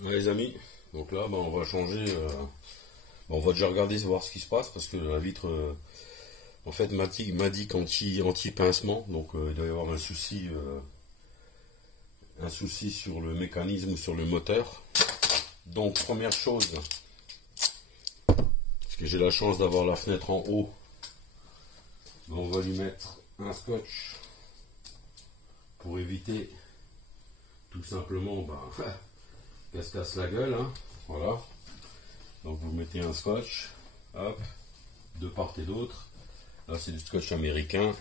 Ouais, les amis, donc là on va changer, on va déjà regarder voir ce qui se passe parce que la vitre en fait m'a dit qu'anti pincement, donc il doit y avoir un souci sur le mécanisme ou sur le moteur. Donc première chose, parce que j'ai la chance d'avoir la fenêtre en haut, on va lui mettre un scotch pour éviter tout simplement qu'elle se casse la gueule, hein. Voilà. Donc vous mettez un scotch, hop, de part et d'autre. Là c'est du scotch américain.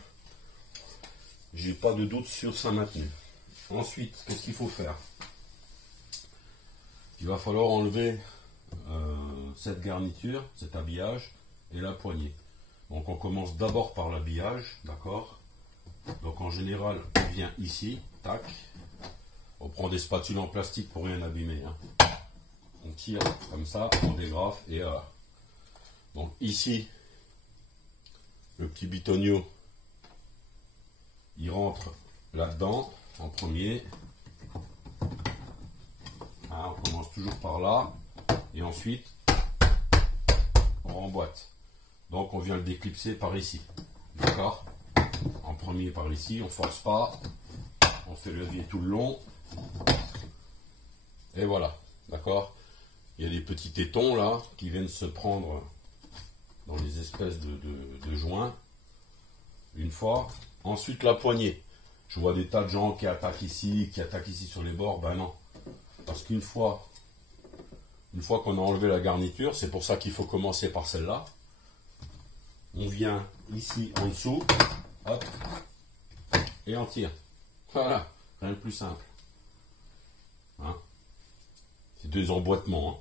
J'ai pas de doute sur sa maintenue. Ensuite, qu'est-ce qu'il faut faire? Il va falloir enlever cette garniture, cet habillage et la poignée. Donc on commence d'abord par l'habillage, d'accord? Donc en général, on vient ici, tac. On prend des spatules en plastique pour rien abîmer, hein. On tire comme ça, on dégrafe et voilà. Donc ici, le petit bitonio, il rentre là-dedans en premier. Hein, on commence toujours par là et ensuite on remboîte. Donc on vient le déclipser par ici, d'accord? En premier par ici, on force pas, on fait levier tout le long et voilà, d'accord? Il y a des petits tétons là qui viennent se prendre dans les espèces de joints une fois. Ensuite la poignée. Je vois des tas de gens qui attaquent ici sur les bords. Ben non, parce qu'une fois qu'on a enlevé la garniture, c'est pour ça qu'il faut commencer par celle-là. On vient ici en dessous, hop, et on tire. Voilà, rien de plus simple. Hein, c'est deux emboîtements, hein.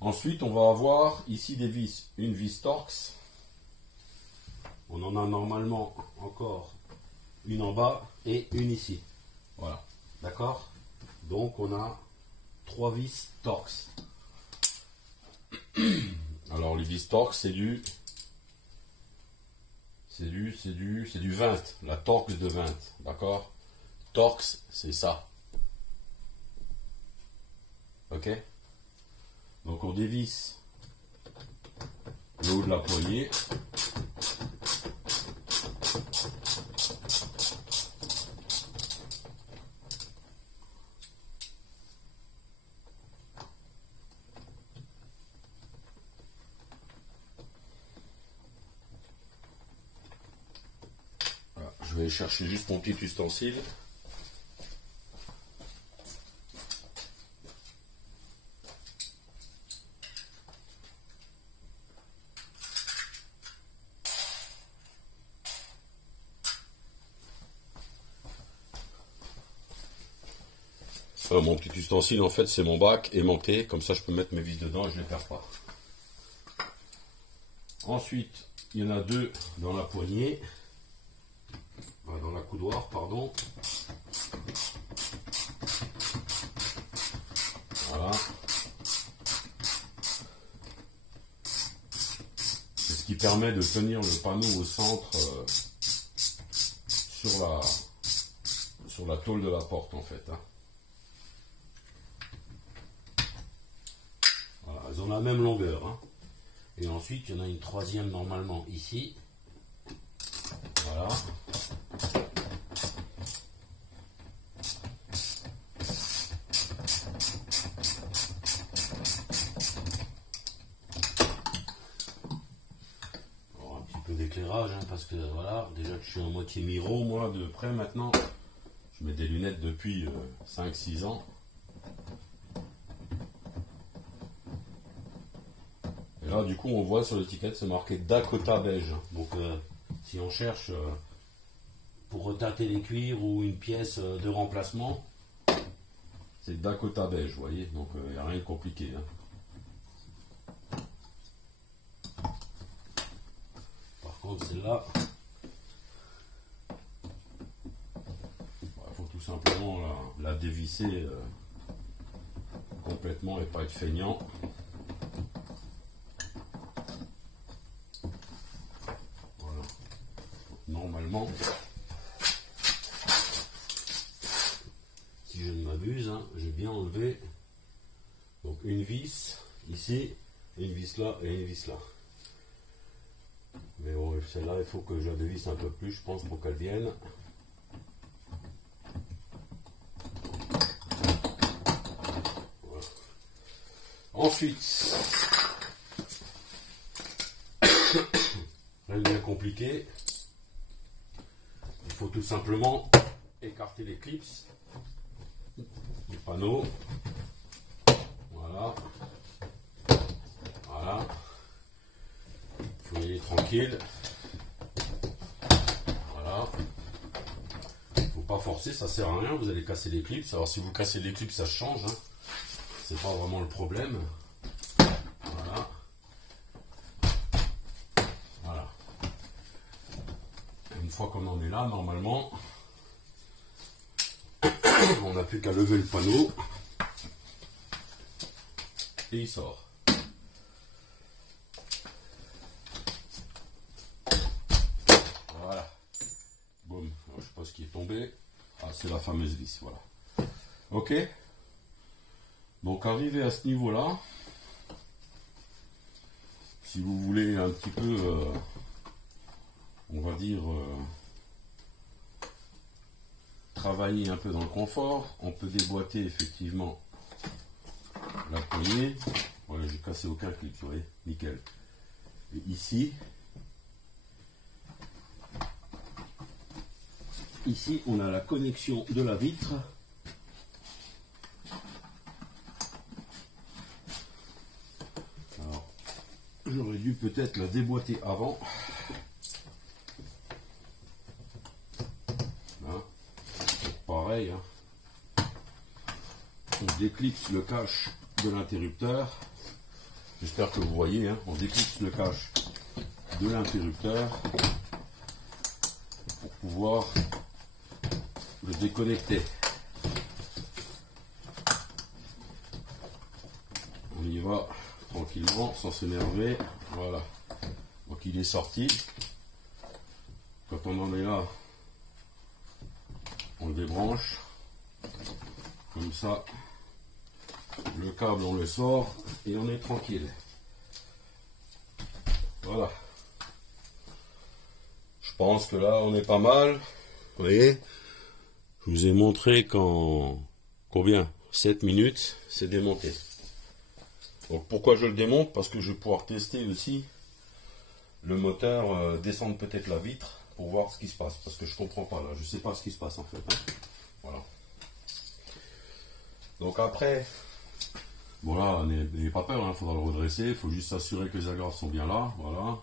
Ensuite, on va avoir ici des vis. Une vis Torx. On en a normalement encore une en bas et une ici. Voilà. D'accord? Donc, on a 3 vis Torx. Alors, les vis Torx, c'est du 20. La Torx de 20. D'accord? Torx, c'est ça. Ok? Donc on dévisse le haut de la poignée. Voilà, je vais chercher juste mon petit ustensile. Mon petit ustensile, en fait, c'est mon bac aimanté. Comme ça, je peux mettre mes vis dedans et je ne les perds pas. Ensuite, il y en a deux dans la poignée. Dans la coudoir, pardon. Voilà. C'est ce qui permet de tenir le panneau au centre sur la tôle de la porte, en fait, hein. Voilà, elles ont la même longueur, hein. Et ensuite, il y en a une troisième normalement ici. Voilà. Alors, un petit peu d'éclairage, hein, parce que voilà, déjà que je suis à moitié miro, moi, de près maintenant. Je mets des lunettes depuis 5-6 ans. Et là, du coup, on voit sur l'étiquette, c'est marqué Dakota beige. Donc, si on cherche pour retâter les cuirs ou une pièce de remplacement, c'est Dakota beige, vous voyez. Donc, il n'y a rien de compliqué, hein. Par contre, celle-là, il faut tout simplement la dévisser complètement et pas être feignant. Normalement, si si je ne m'abuse, hein, j'ai bien enlevé donc une vis ici, une vis là et une vis là. Mais bon, celle-là, il faut que je la dévisse un peu plus, je pense, pour qu'elle vienne. Voilà. Ensuite, rien de bien compliqué. Il faut tout simplement écarter les clips du panneau. Voilà. Voilà. Il faut y aller tranquille. Voilà. Il ne faut pas forcer, ça sert à rien. Vous allez casser les clips. Alors si vous cassez les clips, ça change. Hein. C'est pas vraiment le problème. Voilà. Voilà. Une fois qu'on en est là, normalement, on n'a plus qu'à lever le panneau et il sort. Voilà. Boum. Alors, je sais pas ce qui est tombé. Ah, c'est la fameuse vis. Voilà. Ok. Donc arrivé à ce niveau-là, si vous voulez un petit peu, on va dire, travailler un peu dans le confort, on peut déboîter effectivement la poignée. Voilà, j'ai cassé aucun clip, vous voyez, nickel. Et ici, on a la connexion de la vitre. Alors, j'aurais dû peut-être la déboîter avant. Hein. Pareil, hein. On déclipse le cache de l'interrupteur. J'espère que vous voyez, hein. On déclipse le cache de l'interrupteur pour pouvoir le déconnecter. On y va tranquillement, sans s'énerver. Voilà. Donc il est sorti. Quand on en est là, on le débranche. Comme ça, le câble on le sort et on est tranquille. Voilà. Je pense que là on est pas mal. Vous voyez, je vous ai montré qu'en combien 7 minutes, c'est démonté. Donc pourquoi je le démonte? Parce que je vais pouvoir tester aussi le moteur, descendre peut-être la vitre pour voir ce qui se passe. Parce que je comprends pas là, je sais pas ce qui se passe en fait. Hein. Voilà. Donc après, voilà, n'ayez pas peur, il faudra le redresser, il faut juste s'assurer que les agrafes sont bien là, voilà,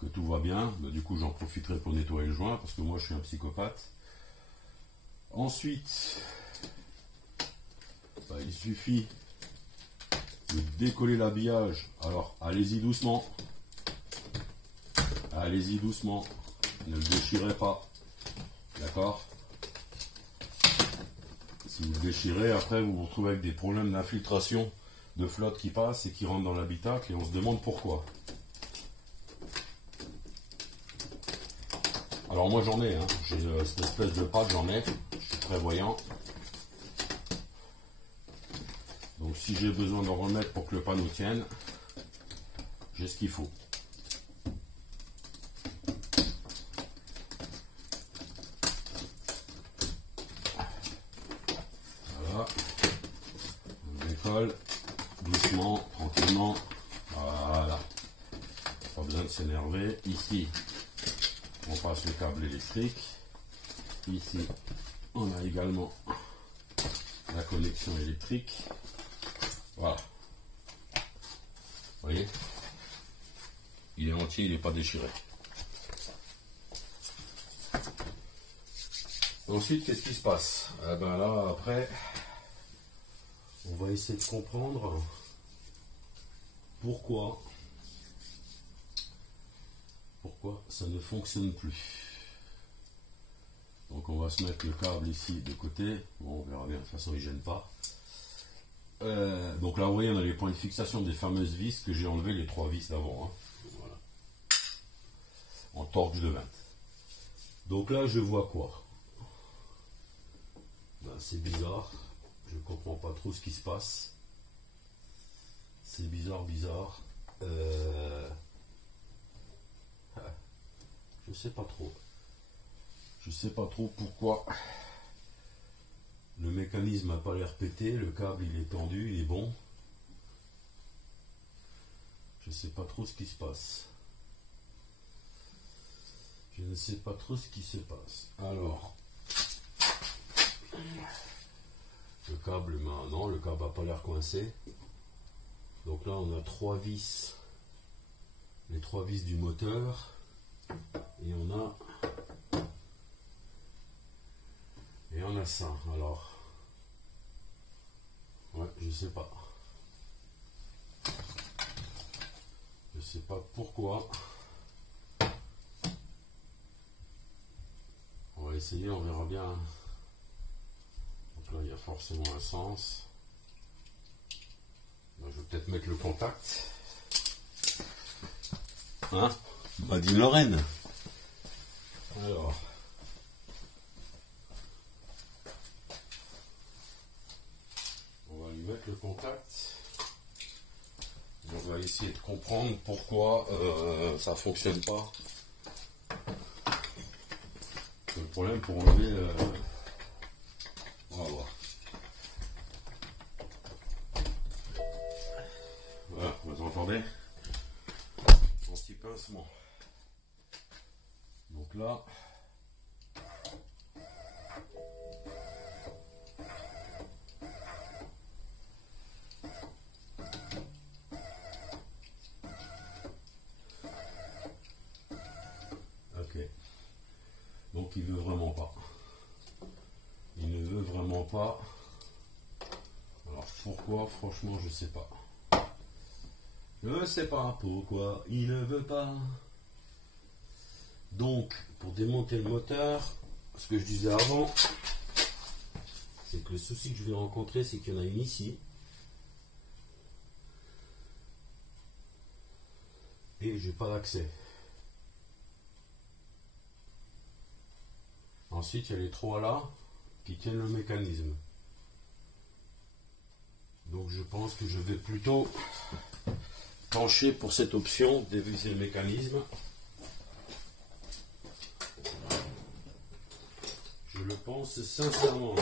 que tout va bien. Du coup j'en profiterai pour nettoyer le joint, parce que moi je suis un psychopathe. Ensuite, il suffit de décoller l'habillage. Alors allez-y doucement, allez-y doucement, ne le déchirez pas, d'accord? Si vous le déchirez, après vous vous retrouvez avec des problèmes d'infiltration de flotte qui passe et qui rentre dans l'habitacle et on se demande pourquoi. Alors moi j'en ai, hein. J'ai cette espèce de pâte, j'en ai, je suis prévoyant. Donc si j'ai besoin d'en remettre pour que le panneau tienne, j'ai ce qu'il faut. Voilà, on décolle doucement, tranquillement, voilà, pas besoin de s'énerver. Ici, on passe le câble électrique. Ici, on a également la connexion électrique. Voilà. Vous voyez, il est entier, il n'est pas déchiré. Ensuite, qu'est-ce qui se passe? Eh ben là, après, on va essayer de comprendre pourquoi ça ne fonctionne plus. Donc on va se mettre le câble ici de côté. Bon, on verra bien, de toute façon il ne gêne pas. Donc là, vous voyez, on a les points de fixation des fameuses vis que j'ai enlevé, les 3 vis d'avant. Hein. Voilà. En torque de 20. Donc là, je vois quoi? Ben, c'est bizarre, je comprends pas trop ce qui se passe. C'est bizarre. Je sais pas trop. Je sais pas trop pourquoi. Le mécanisme n'a pas l'air pété, le câble il est tendu, il est bon. Je sais pas trop ce qui se passe. Je ne sais pas trop ce qui se passe. Alors, le câble, non, le câble n'a pas l'air coincé. Donc là, on a 3 vis, les 3 vis du moteur, et on a ça. Alors, ouais, je sais pas. Je sais pas pourquoi. On va essayer, on verra bien. Donc là, il y a forcément un sens. Là, je vais peut-être mettre le contact. Hein? Madine Lorraine. Alors. On va lui mettre le contact. Et on va essayer de comprendre pourquoi ça ne fonctionne pas. Le problème pour enlever... on va voir. Voilà, vous entendez? Anti-pincement. Donc là... Ok. Donc il veut vraiment pas. Il ne veut vraiment pas. Alors pourquoi? Franchement, je sais pas. Je ne sais pas pourquoi il ne veut pas. Donc, pour démonter le moteur, ce que je disais avant, c'est que le souci que je vais rencontrer, c'est qu'il y en a une ici. Et j'ai pas d'accès. Ensuite, il y a les 3 là qui tiennent le mécanisme. Donc je pense que je vais plutôt pencher pour cette option, dévisser le mécanisme. Je le pense sincèrement.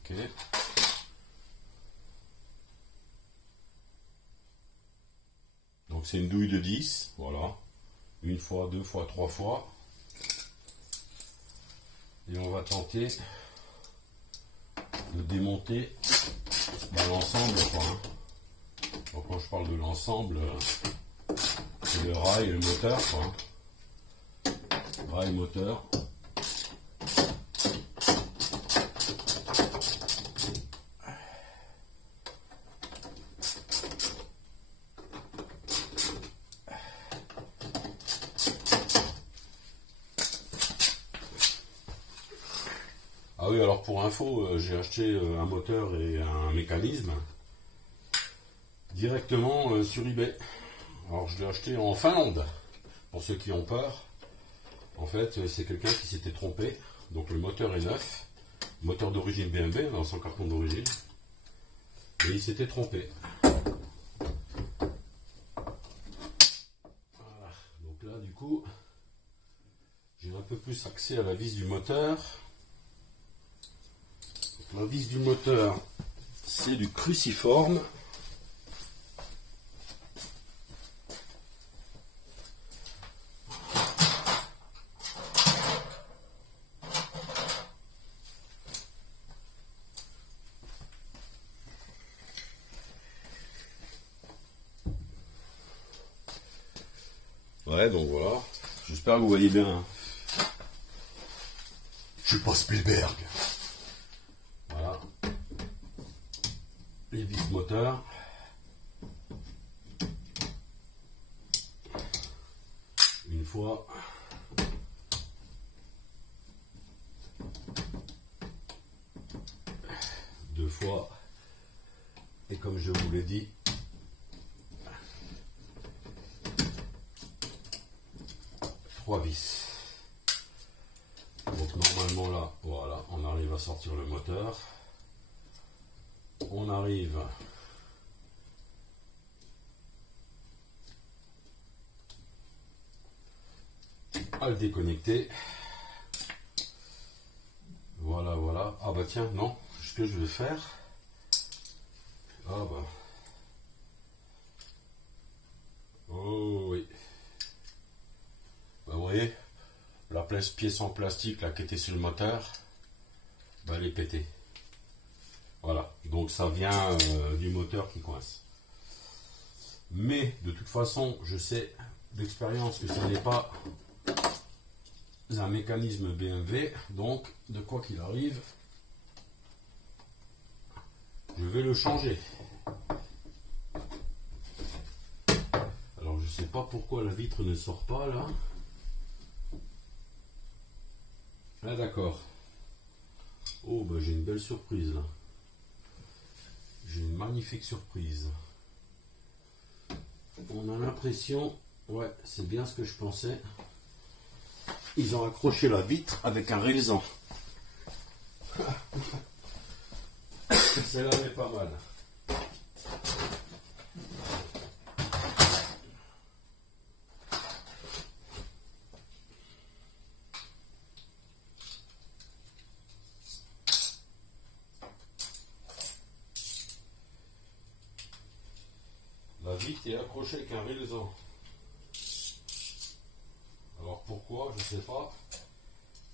Ok. Donc c'est une douille de 10, voilà. 1 fois, 2 fois, 3 fois. Et on va tenter de démonter l'ensemble. Donc quand je parle de l'ensemble, c'est le rail et le moteur. Rail, moteur. Ah oui, alors pour info, j'ai acheté un moteur et un mécanisme directement sur eBay. Alors je l'ai acheté en Finlande, pour ceux qui ont peur. En fait, c'est quelqu'un qui s'était trompé. Donc le moteur est neuf, moteur d'origine BMW, dans son carton d'origine. Et il s'était trompé. Voilà. Donc là, du coup, j'ai un peu plus accès à la vis du moteur. La vis du moteur, c'est du cruciforme. Ouais, donc voilà. J'espère que vous voyez bien. Hein. Je suis pas Spielberg. Voilà. Les vis moteurs. Une fois. Deux fois. Et comme je vous l'ai dit, 3 vis. Donc normalement là, voilà, on arrive à sortir le moteur. On arrive à le déconnecter. Voilà, voilà. Ah bah tiens, non, ce que je vais faire. Ah bah. Oh oui. Bah, vous voyez, la pièce en plastique là qui était sur le moteur, bah, elle est pétée. Voilà, donc ça vient du moteur qui coince. Mais de toute façon, je sais d'expérience que ce n'est pas un mécanisme BMW, donc de quoi qu'il arrive, je vais le changer. Alors je sais pas pourquoi la vitre ne sort pas là. Ah d'accord. Oh bah j'ai une belle surprise là. J'ai une magnifique surprise. On a l'impression, ouais, c'est bien ce que je pensais. Ils ont accroché la vitre avec un rélesant. Celle-là est pas mal. La vitre est accrochée avec un rélesant. Alors pourquoi, je ne sais pas.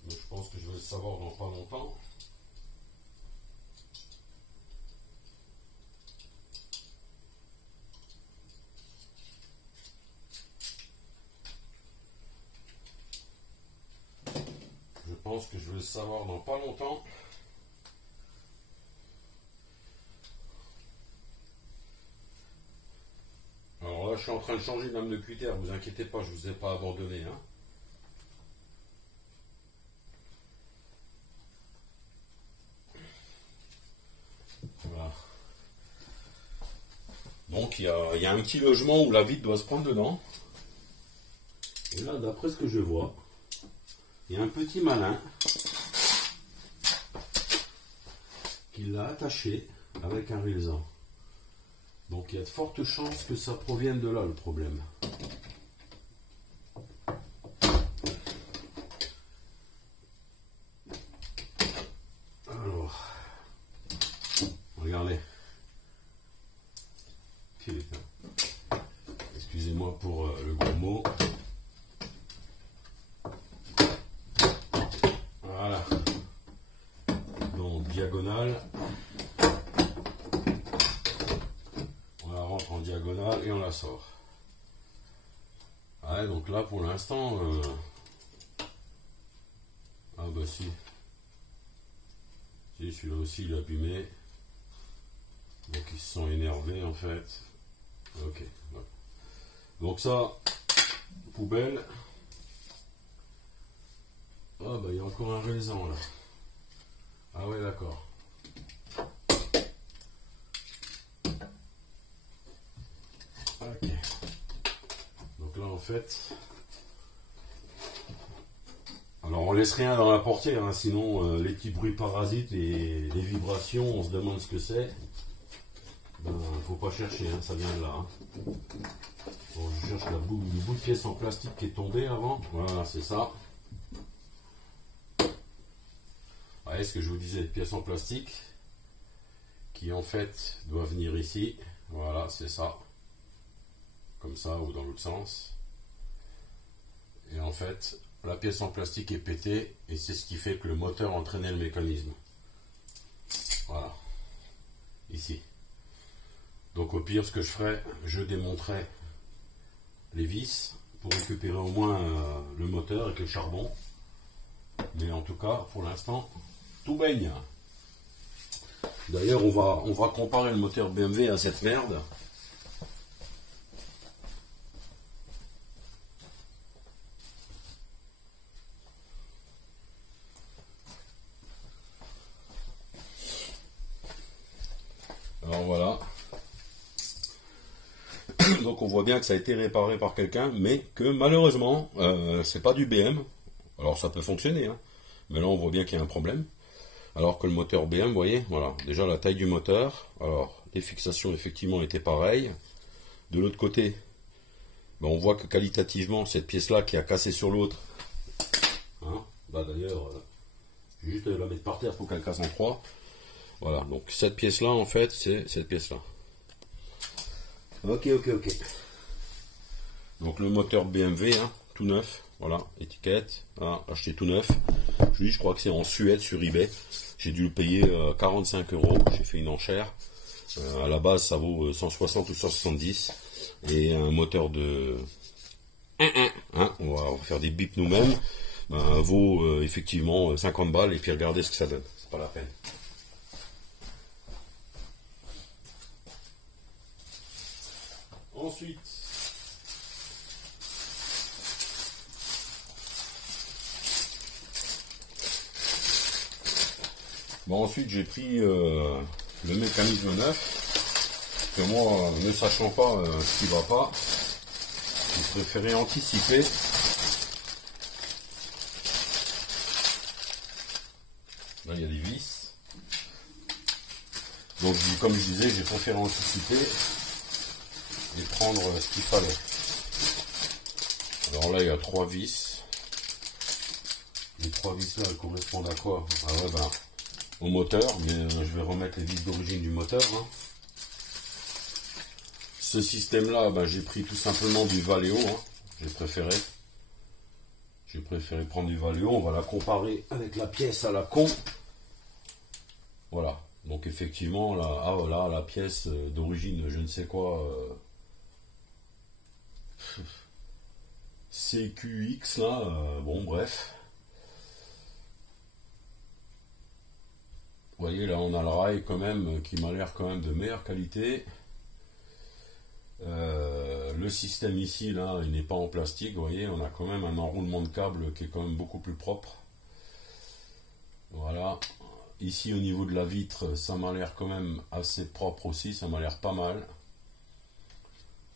Mais je pense que je vais le savoir dans pas longtemps. Je pense que je vais le savoir dans pas longtemps. Alors là, je suis en train de changer de lame de cutter, vous inquiétez pas, je ne vous ai pas abandonné. Hein. Voilà. Donc il y a un petit logement où la vitre doit se prendre dedans. Et là, d'après ce que je vois, il y a un petit malin qui l'a attaché avec un rélesant. Donc il y a de fortes chances que ça provienne de là le problème. Alors, regardez. Excusez-moi pour le gros mot. Voilà. Donc diagonale. On la rentre en diagonale et on la sort. Ouais, donc là pour l'instant. Ah bah si. Si, celui-là aussi il est abîmé. Donc ils se sont énervés en fait. Ok. Donc ça, poubelle. Ah bah il y a encore un rélesant là. Ah ouais d'accord. Ok. Donc là en fait. Alors on laisse rien dans la portière, hein, sinon les petits bruits parasites et les vibrations, on se demande ce que c'est. Ben faut pas chercher, hein, ça vient de là. Hein. Bon, je cherche le bout de pièce en plastique qui est tombé avant. Voilà, c'est ça. Ouais, ce que je vous disais, pièce en plastique qui en fait doit venir ici. Voilà, c'est ça. Comme ça ou dans l'autre sens. Et en fait, la pièce en plastique est pétée et c'est ce qui fait que le moteur entraînait le mécanisme. Voilà. Ici. Donc au pire, ce que je ferai, je démonterai les vis pour récupérer au moins le moteur avec le charbon. Mais en tout cas, pour l'instant, tout baigne. D'ailleurs, on va comparer le moteur BMW à cette merde. Alors voilà. Donc donc on voit bien que ça a été réparé par quelqu'un, mais que malheureusement, c'est pas du BM. Alors ça peut fonctionner, hein, mais là on voit bien qu'il y a un problème. Alors que le moteur BM, vous voyez, voilà, déjà la taille du moteur. Alors les fixations effectivement étaient pareilles. De l'autre côté, ben, on voit que qualitativement cette pièce-là qui a cassé sur l'autre, hein, bah d'ailleurs, je vais juste la mettre par terre pour qu'elle casse en trois. Voilà, donc cette pièce-là en fait, c'est cette pièce-là. Ok. Donc le moteur BMW, hein, tout neuf, voilà, étiquette, hein, acheté tout neuf. Je crois que c'est en Suède sur eBay. J'ai dû le payer 45 euros. J'ai fait une enchère. À la base, ça vaut 160 ou 170. Et un moteur de... Hein, on va faire des bips nous-mêmes. Ben, vaut effectivement 50 balles. Et puis regardez ce que ça donne. C'est pas la peine. Ensuite... Bon, ensuite j'ai pris le mécanisme neuf, que moi, ne sachant pas ce qui va pas, j'ai préféré anticiper. Là il y a des vis. Donc comme je disais, j'ai préféré anticiper et prendre ce qu'il fallait. Alors là il y a 3 vis. Les 3 vis là elles correspondent à quoi? Ah ouais, ben, au moteur, mais je vais remettre les vis d'origine du moteur. Hein. Ce système-là, ben, j'ai pris tout simplement du Valeo. Hein. J'ai préféré prendre du Valeo. On va la comparer avec la pièce à la con. Voilà. Donc effectivement, là, ah, voilà, la pièce d'origine, je ne sais quoi, CQX là. Bon, bref. Vous voyez, là, on a le rail quand même qui m'a l'air quand même de meilleure qualité. Le système ici, là, il n'est pas en plastique. Vous voyez, on a quand même un enroulement de câble qui est quand même beaucoup plus propre. Voilà. Ici, au niveau de la vitre, ça m'a l'air quand même assez propre aussi. Ça m'a l'air pas mal.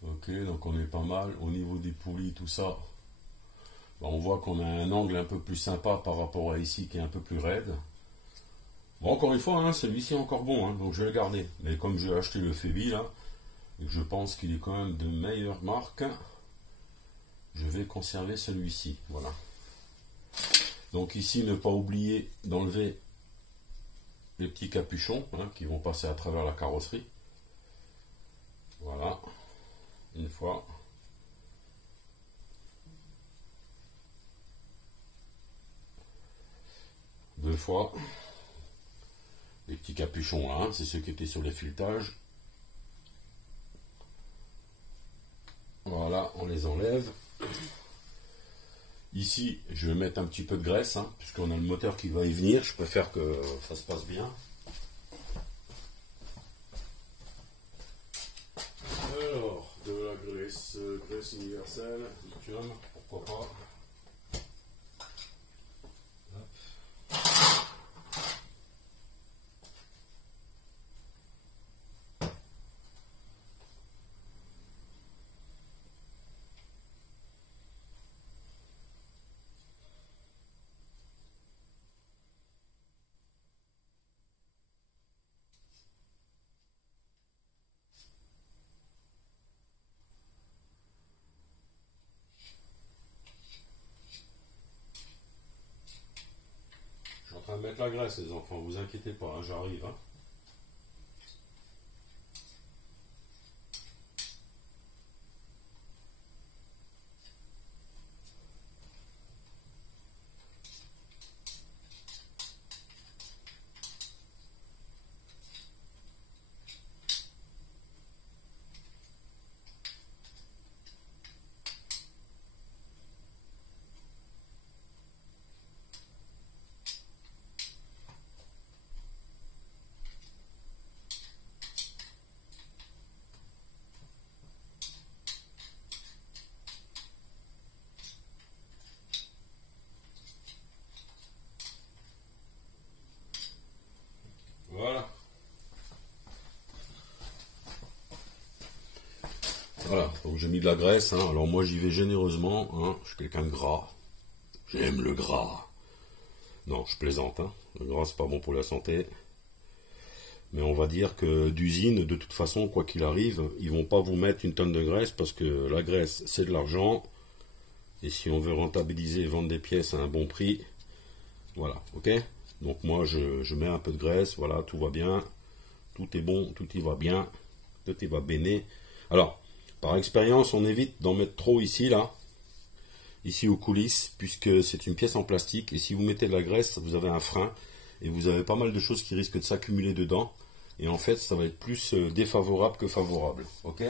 Ok, donc on est pas mal. Au niveau des poulies, tout ça, ben, on voit qu'on a un angle un peu plus sympa par rapport à ici qui est un peu plus raide. Bon, encore une fois, hein, celui-ci est encore bon, hein, donc je vais le garder. Mais comme j'ai acheté le Febi, là, et que je pense qu'il est quand même de meilleure marque, je vais conserver celui-ci. Voilà. Donc ici, ne pas oublier d'enlever les petits capuchons hein, qui vont passer à travers la carrosserie. Voilà. Une fois. Deux fois. Les petits capuchons là, hein, c'est ceux qui étaient sur les filettages. Voilà, on les enlève. Ici, je vais mettre un petit peu de graisse, hein, puisqu'on a le moteur qui va y venir. Je préfère que ça se passe bien. Alors, de la graisse, graisse universelle, lithium, pourquoi pas. Je suis en train de mettre la graisse, les enfants, vous inquiétez pas, hein, j'arrive. Hein. Donc j'ai mis de la graisse, hein. Alors moi j'y vais généreusement, hein. Je suis quelqu'un de gras. J'aime le gras. Non, je plaisante, hein. Le gras c'est pas bon pour la santé. Mais on va dire que d'usine, de toute façon, quoi qu'il arrive, ils vont pas vous mettre une tonne de graisse parce que la graisse c'est de l'argent. Et si on veut rentabiliser et vendre des pièces à un bon prix, voilà, ok? Donc moi je mets un peu de graisse, voilà, tout va bien, tout est bon, tout y va bien, tout y va béné. Alors, par expérience, on évite d'en mettre trop ici, là, ici aux coulisses, puisque c'est une pièce en plastique, et si vous mettez de la graisse, vous avez un frein, et vous avez pas mal de choses qui risquent de s'accumuler dedans, et en fait, ça va être plus défavorable que favorable, ok?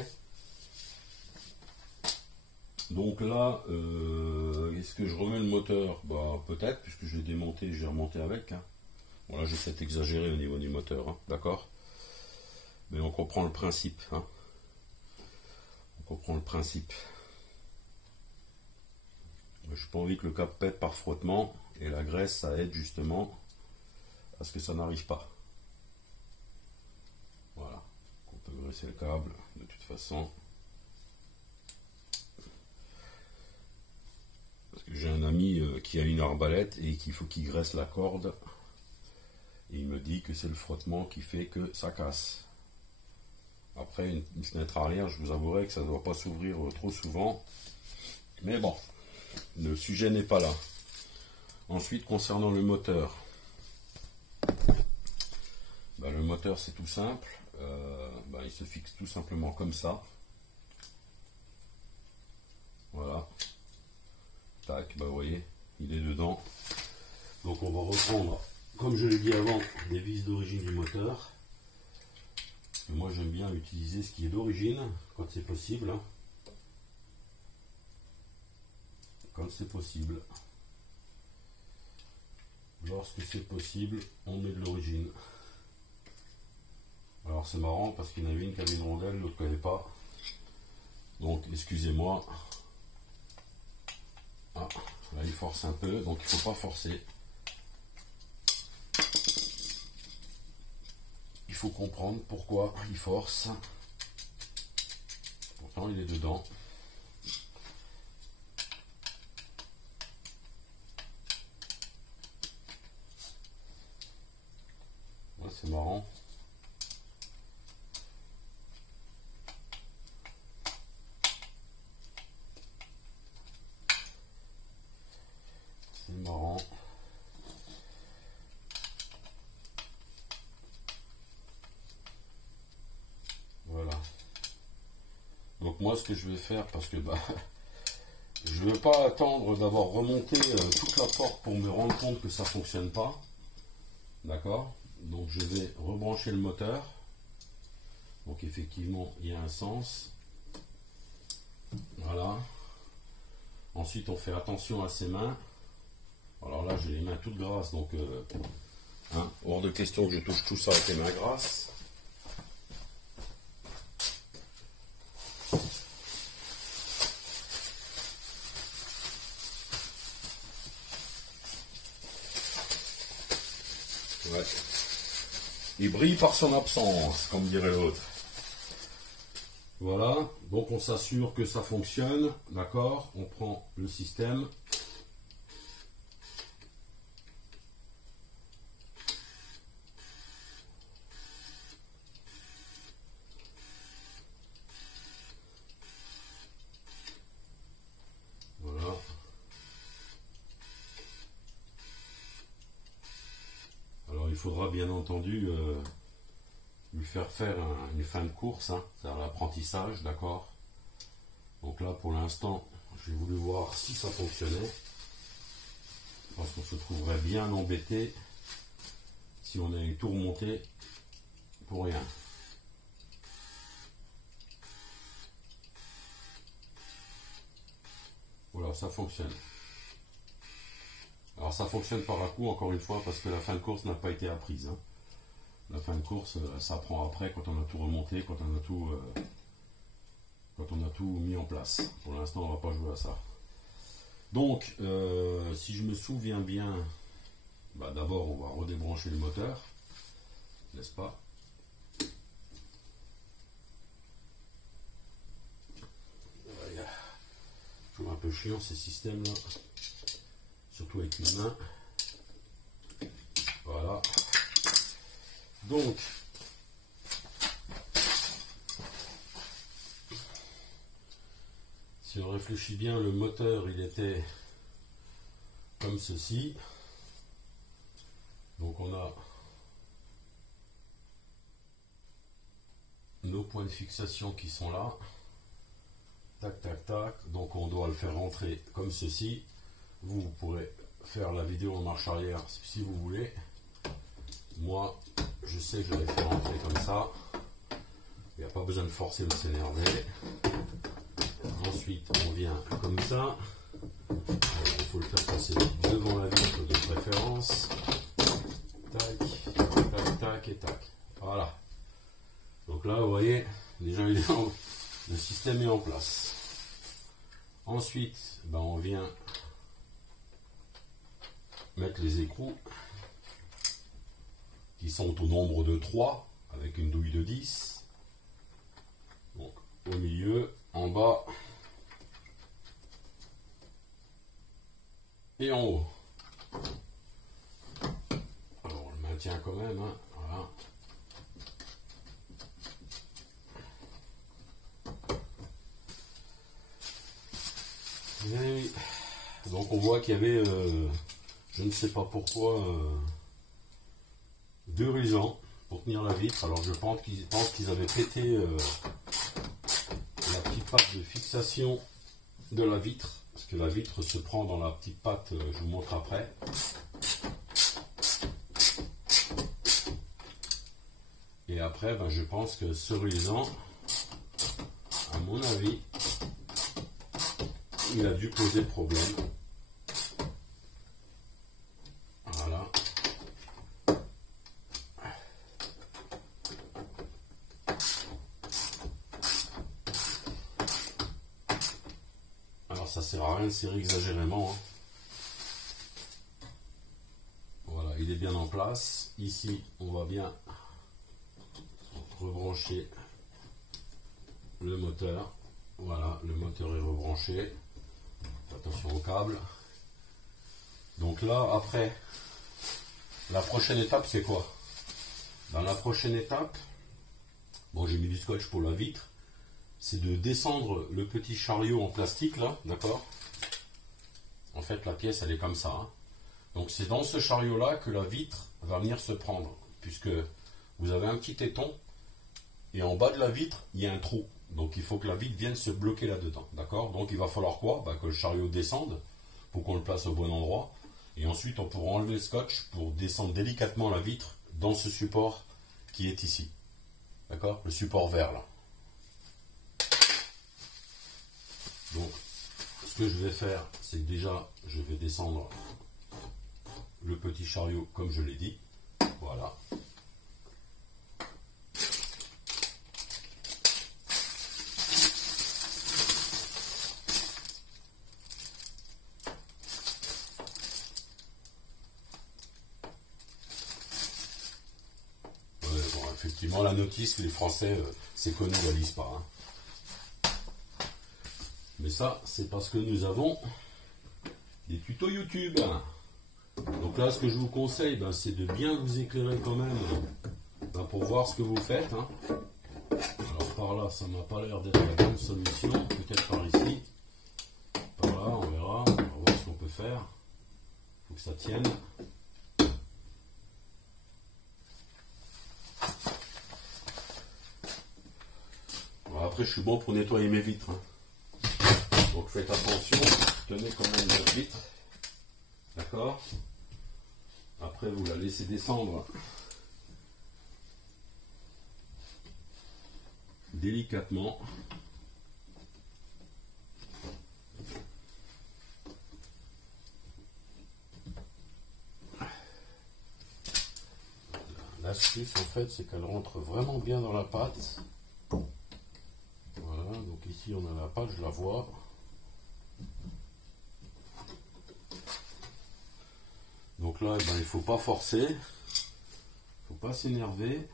Donc là, est-ce que je remets le moteur? Bah peut-être, puisque je l'ai démonté et j'ai remonté avec, hein. Voilà, j'ai peut-être exagéré au niveau du moteur, hein, d'accord? Mais on comprend le principe, hein. On comprend le principe. Je n'ai pas envie que le câble pète par frottement, et la graisse, ça aide justement à ce que ça n'arrive pas. Voilà, on peut graisser le câble de toute façon. Parce que j'ai un ami qui a une arbalète et qu'il faut qu'il graisse la corde. Et il me dit que c'est le frottement qui fait que ça casse. Après, une fenêtre arrière, je vous avouerai que ça ne doit pas s'ouvrir trop souvent. Mais bon, le sujet n'est pas là. Ensuite, concernant le moteur. Ben, le moteur, c'est tout simple. Ben, il se fixe tout simplement comme ça. Voilà. Tac, ben, vous voyez, il est dedans. Donc on va reprendre, comme je l'ai dit avant, les vis d'origine du moteur. Et moi j'aime bien utiliser ce qui est d'origine, quand c'est possible. Quand c'est possible. Lorsque c'est possible, on met de l'origine. Alors c'est marrant parce qu'il y en avait une qui avait une rondelle, l'autre ne connaît pas. Donc excusez-moi. Ah, là il force un peu, donc il ne faut pas forcer. Il faut comprendre pourquoi il force. Pourtant il est dedans. Ouais, c'est marrant. C'est marrant. Voilà. Donc moi ce que je vais faire, parce que bah je ne veux pas attendre d'avoir remonté toute la porte pour me rendre compte que ça ne fonctionne pas. D'accord? Donc je vais rebrancher le moteur. Donc effectivement il y a un sens. Voilà. Ensuite on fait attention à ses mains. Alors là j'ai les mains toutes grasses, donc hein, hors de question que je touche tout ça avec les mains grasses. Ouais. Il brille par son absence, comme dirait l'autre. Voilà, donc on s'assure que ça fonctionne, d'accord? On prend le système. Voilà. Alors il faudra bien entendu lui faire une fin de course, hein, c'est-à-dire l'apprentissage, d'accord? Donc là pour l'instant, j'ai voulu voir si ça fonctionnait, parce qu'on se trouverait bien embêté si on avait tout remonté pour rien. Voilà, ça fonctionne. Alors ça fonctionne par à-coup, encore une fois, parce que la fin de course n'a pas été apprise, hein. La fin de course, ça prend après, quand on a tout remonté, quand on a tout mis en place. Pour l'instant, on ne va pas jouer à ça. Donc, si je me souviens bien, bah, d'abord, on va redébrancher le moteur, n'est-ce pas? toujours un peu chiant ces systèmes là, surtout avec une main. Voilà. Donc si on réfléchit bien, le moteur il était comme ceci. Donc on a nos points de fixation qui sont là. Tac, tac, tac. Donc on doit le faire rentrer comme ceci. Vous pourrez faire la vidéo en marche arrière si vous voulez. Moi, je sais que je l'avais fait rentrer comme ça. Il n'y a pas besoin de forcer ou de s'énerver. Ensuite, on vient comme ça. Il faut le faire passer devant la vitre de préférence. Tac, tac, tac et tac. Voilà. Donc là, vous voyez, déjà le système est en place. Ensuite, ben, on vient mettre les écrous qui sont au nombre de 3 avec une douille de 10. Donc au milieu, en bas et en haut. Alors on le maintient quand même, hein, voilà. Et donc on voit qu'il y avait, je ne sais pas pourquoi, 2 résans pour tenir la vitre. Alors je pense qu'ils avaient pété la petite patte de fixation de la vitre, parce que la vitre se prend dans la petite patte, je vous montre après. Et après, ben, je pense que ce ruisant, à mon avis, il a dû poser problème. Voilà. Alors ça sert à rien de serrer exagérément, hein. Voilà, il est bien en place. Ici, on va bien rebrancher le moteur. Voilà, le moteur est rebranché. Attention au câble. Donc là, après, la prochaine étape, c'est quoi? Dans la prochaine étape, bon, j'ai mis du scotch pour la vitre, c'est de descendre le petit chariot en plastique, là, d'accord? En fait, la pièce, elle est comme ça, hein. Donc c'est dans ce chariot-là que la vitre va venir se prendre, puisque vous avez un petit téton, et en bas de la vitre, il y a un trou. Donc il faut que la vitre vienne se bloquer là-dedans, d'accord? Donc il va falloir quoi? Que le chariot descende, pour qu'on le place au bon endroit, et ensuite on pourra enlever le scotch pour descendre délicatement la vitre dans ce support qui est ici, d'accord? Le support vert là. Donc ce que je vais faire, c'est que déjà je vais descendre le petit chariot comme je l'ai dit, voilà. Effectivement, la notice, les Français, c'est connu, ne la lisent pas, hein. Mais ça, c'est parce que nous avons des tutos YouTube. Donc là, ce que je vous conseille, c'est de bien vous éclairer quand même, pour voir ce que vous faites, hein. Alors par là, ça m'a pas l'air d'être la bonne solution. Peut-être par ici. Par là, on verra. On va voir ce qu'on peut faire. Il faut que ça tienne. Après, je suis bon pour nettoyer mes vitres, hein. Donc faites attention, tenez quand même votre vitre. D'accord? Après, vous la laissez descendre délicatement. L'astuce, en fait, c'est qu'elle rentre vraiment bien dans la pâte. Voilà, donc ici on a la pâte, je la vois. Donc là, il ne faut pas forcer, il ne faut pas s'énerver.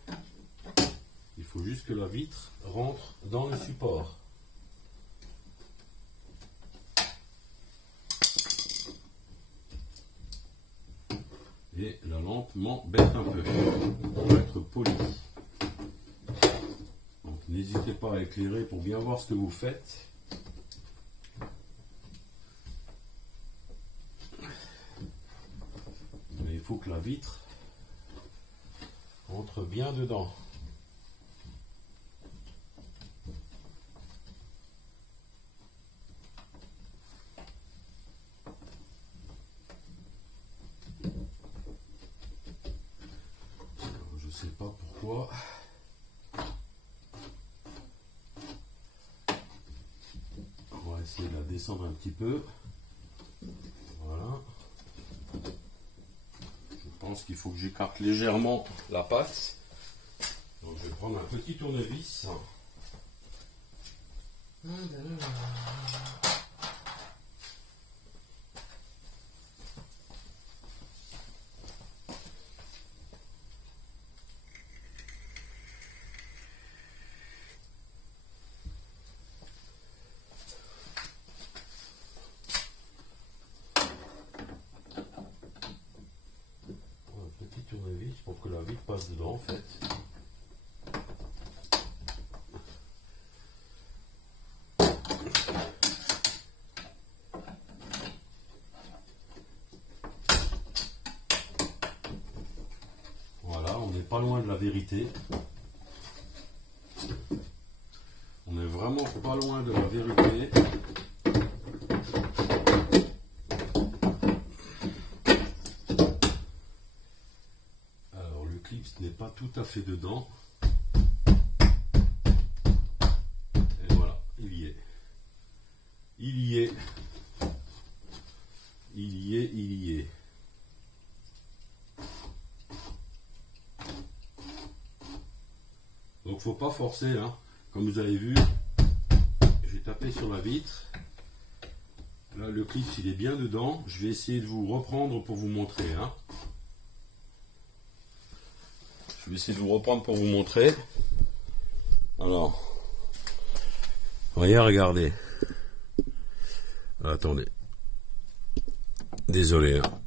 Il faut juste que la vitre rentre dans le support. Et la lampe m'embête un peu pour être poli. Donc n'hésitez pas à éclairer pour bien voir ce que vous faites. Mais il faut que la vitre entre bien dedans. Je sais pas pourquoi. On va essayer de la descendre un petit peu. Voilà. Je pense qu'il faut que j'écarte légèrement la patte. Donc je vais prendre un petit tournevis. Tournevis pour que la vitre passe dedans en fait. Voilà, on n'est pas loin de la vérité. On est vraiment pas loin de la vérité. N'est pas tout à fait dedans. Et voilà, il y est. Il y est. Il y est, il y est. Donc faut pas forcer, hein. Comme vous avez vu, j'ai tapé sur la vitre. Là le clip il est bien dedans. Je vais essayer de vous reprendre pour vous montrer, hein. Je vais essayer de vous reprendre pour vous montrer. Alors, voyez, regardez. Attendez. Désolé. Hein.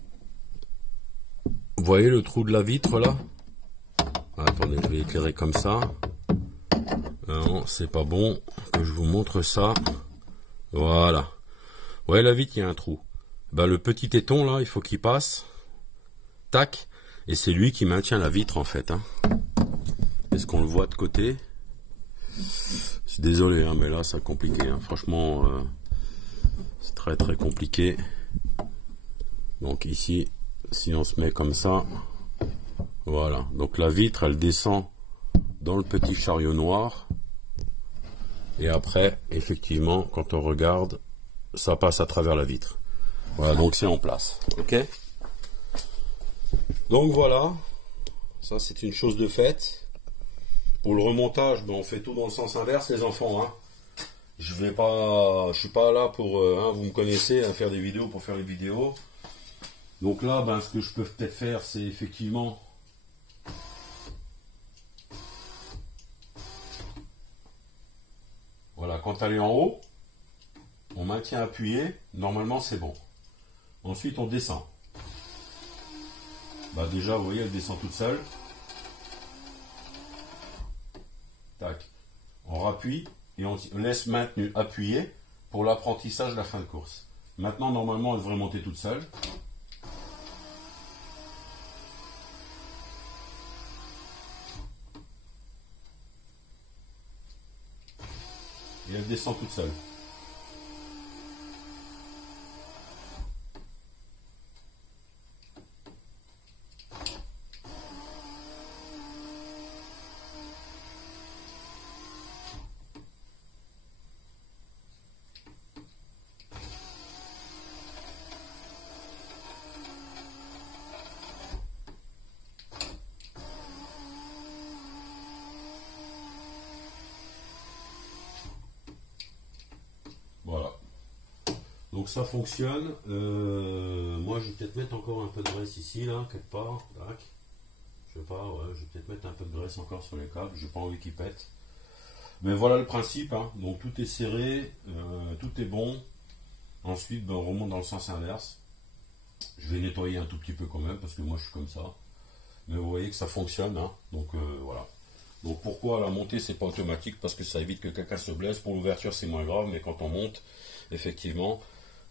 Vous voyez le trou de la vitre là? Attendez, je vais éclairer comme ça. Non, c'est pas bon que je vous montre ça. Voilà. Vous voyez la vitre, il y a un trou. Ben, le petit téton là, il faut qu'il passe. Tac. Et c'est lui qui maintient la vitre en fait. Hein. Est-ce qu'on le voit de côté? Je suis désolé, hein, mais là c'est compliqué. Hein. Franchement, c'est très très compliqué. Donc ici, si on se met comme ça, voilà. Donc la vitre, elle descend dans le petit chariot noir. Et après, effectivement, quand on regarde, ça passe à travers la vitre. Voilà, donc c'est en place. Ok? Donc voilà, ça c'est une chose de faite. Pour le remontage, ben, on fait tout dans le sens inverse les enfants. Hein. Je suis pas là pour, hein, vous me connaissez, hein, faire des vidéos pour faire les vidéos. Donc là, ben, ce que je peux peut-être faire, c'est effectivement voilà, quand elle est en haut, on maintient appuyé, normalement c'est bon. Ensuite on descend. Bah déjà, vous voyez, elle descend toute seule. Tac. On rappuie et on laisse maintenu appuyé pour l'apprentissage de la fin de course. Maintenant, normalement, elle devrait monter toute seule. Et elle descend toute seule. Voilà. Donc ça fonctionne. Moi je vais peut-être mettre encore un peu de graisse ici, là, quelque part. Tac. Je sais pas, ouais, je vais peut-être mettre un peu de graisse encore sur les câbles, j'ai pas envie qu'ils pètent. Mais voilà le principe, hein. Donc tout est serré, tout est bon. Ensuite, ben, on remonte dans le sens inverse. Je vais nettoyer un tout petit peu quand même, parce que moi je suis comme ça. Mais vous voyez que ça fonctionne, hein. Donc voilà. Donc pourquoi la montée c'est pas automatique? Parce que ça évite que quelqu'un se blesse. Pour l'ouverture c'est moins grave, mais quand on monte, effectivement,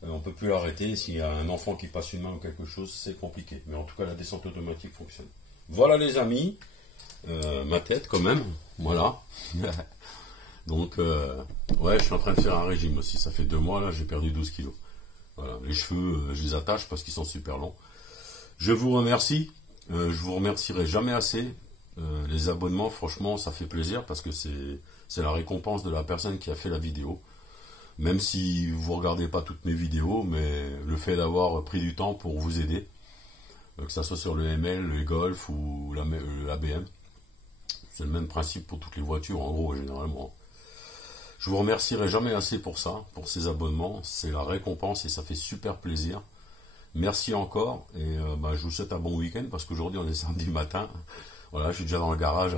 on peut plus l'arrêter. S'il y a un enfant qui passe une main ou quelque chose, c'est compliqué. Mais en tout cas la descente automatique fonctionne. Voilà les amis, ma tête quand même, voilà. Donc ouais, je suis en train de faire un régime aussi. Ça fait 2 mois là, j'ai perdu 12 kilos. Voilà, les cheveux, je les attache parce qu'ils sont super longs. Je vous remercie. Je vous remercierai jamais assez. Les abonnements, franchement, ça fait plaisir parce que c'est la récompense de la personne qui a fait la vidéo. Même si vous ne regardez pas toutes mes vidéos, mais le fait d'avoir pris du temps pour vous aider, que ce soit sur le ML, le Golf ou la BM, c'est le même principe pour toutes les voitures, en gros, généralement. Je vous remercierai jamais assez pour ça, pour ces abonnements. C'est la récompense et ça fait super plaisir. Merci encore et je vous souhaite un bon week-end parce qu'aujourd'hui on est samedi matin. Voilà, je suis déjà dans le garage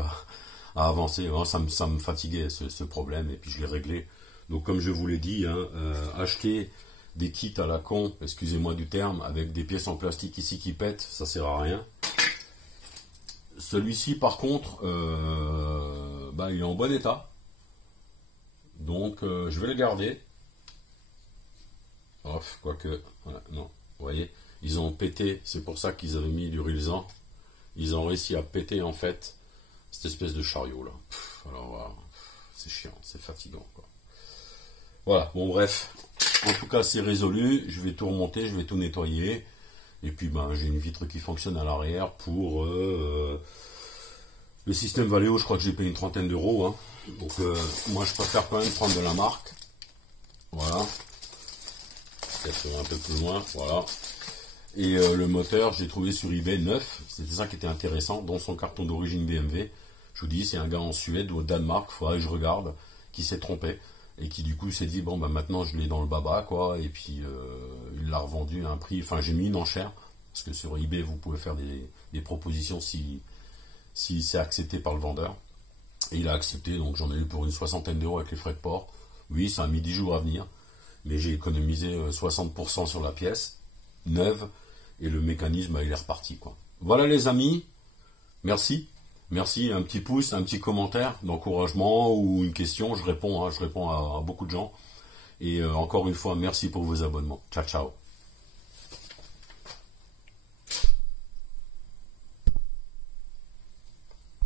à avancer. Ça me fatiguait ce problème et puis je l'ai réglé. Donc comme je vous l'ai dit, hein, acheter des kits à la con, excusez-moi du terme, avec des pièces en plastique ici qui pètent, ça sert à rien. Celui-ci par contre, il est en bon état. Donc je vais le garder. Off, quoique, voilà, non. Vous voyez, ils ont pété, c'est pour ça qu'ils avaient mis du Rilsan. Ils ont réussi à péter en fait cette espèce de chariot là. Alors voilà, c'est chiant, c'est fatigant quoi. Voilà, bon bref. En tout cas c'est résolu, je vais tout remonter, je vais tout nettoyer. Et puis j'ai une vitre qui fonctionne à l'arrière pour le système Valeo, je crois que j'ai payé une 30aine d'euros. Hein. Donc moi je préfère quand même prendre de la marque. Voilà. Peut-être un peu plus loin, voilà. Et le moteur, j'ai trouvé sur eBay neuf, c'était ça qui était intéressant, dans son carton d'origine BMW. Je vous dis, c'est un gars en Suède ou au Danemark, il faudrait que je regarde, qui s'est trompé, et qui du coup s'est dit, bon maintenant je l'ai dans le baba, quoi, et puis il l'a revendu à un prix, enfin j'ai mis une enchère, parce que sur eBay vous pouvez faire des propositions si c'est accepté par le vendeur. Et il a accepté, donc j'en ai eu pour une 60aine d'euros avec les frais de port. Oui, ça a mis 10 jours à venir. Mais j'ai économisé 60% sur la pièce, neuve, et le mécanisme, il est reparti, quoi. Voilà les amis, merci. Merci, un petit pouce, un petit commentaire d'encouragement ou une question, je réponds à beaucoup de gens. Et encore une fois, merci pour vos abonnements. Ciao, ciao.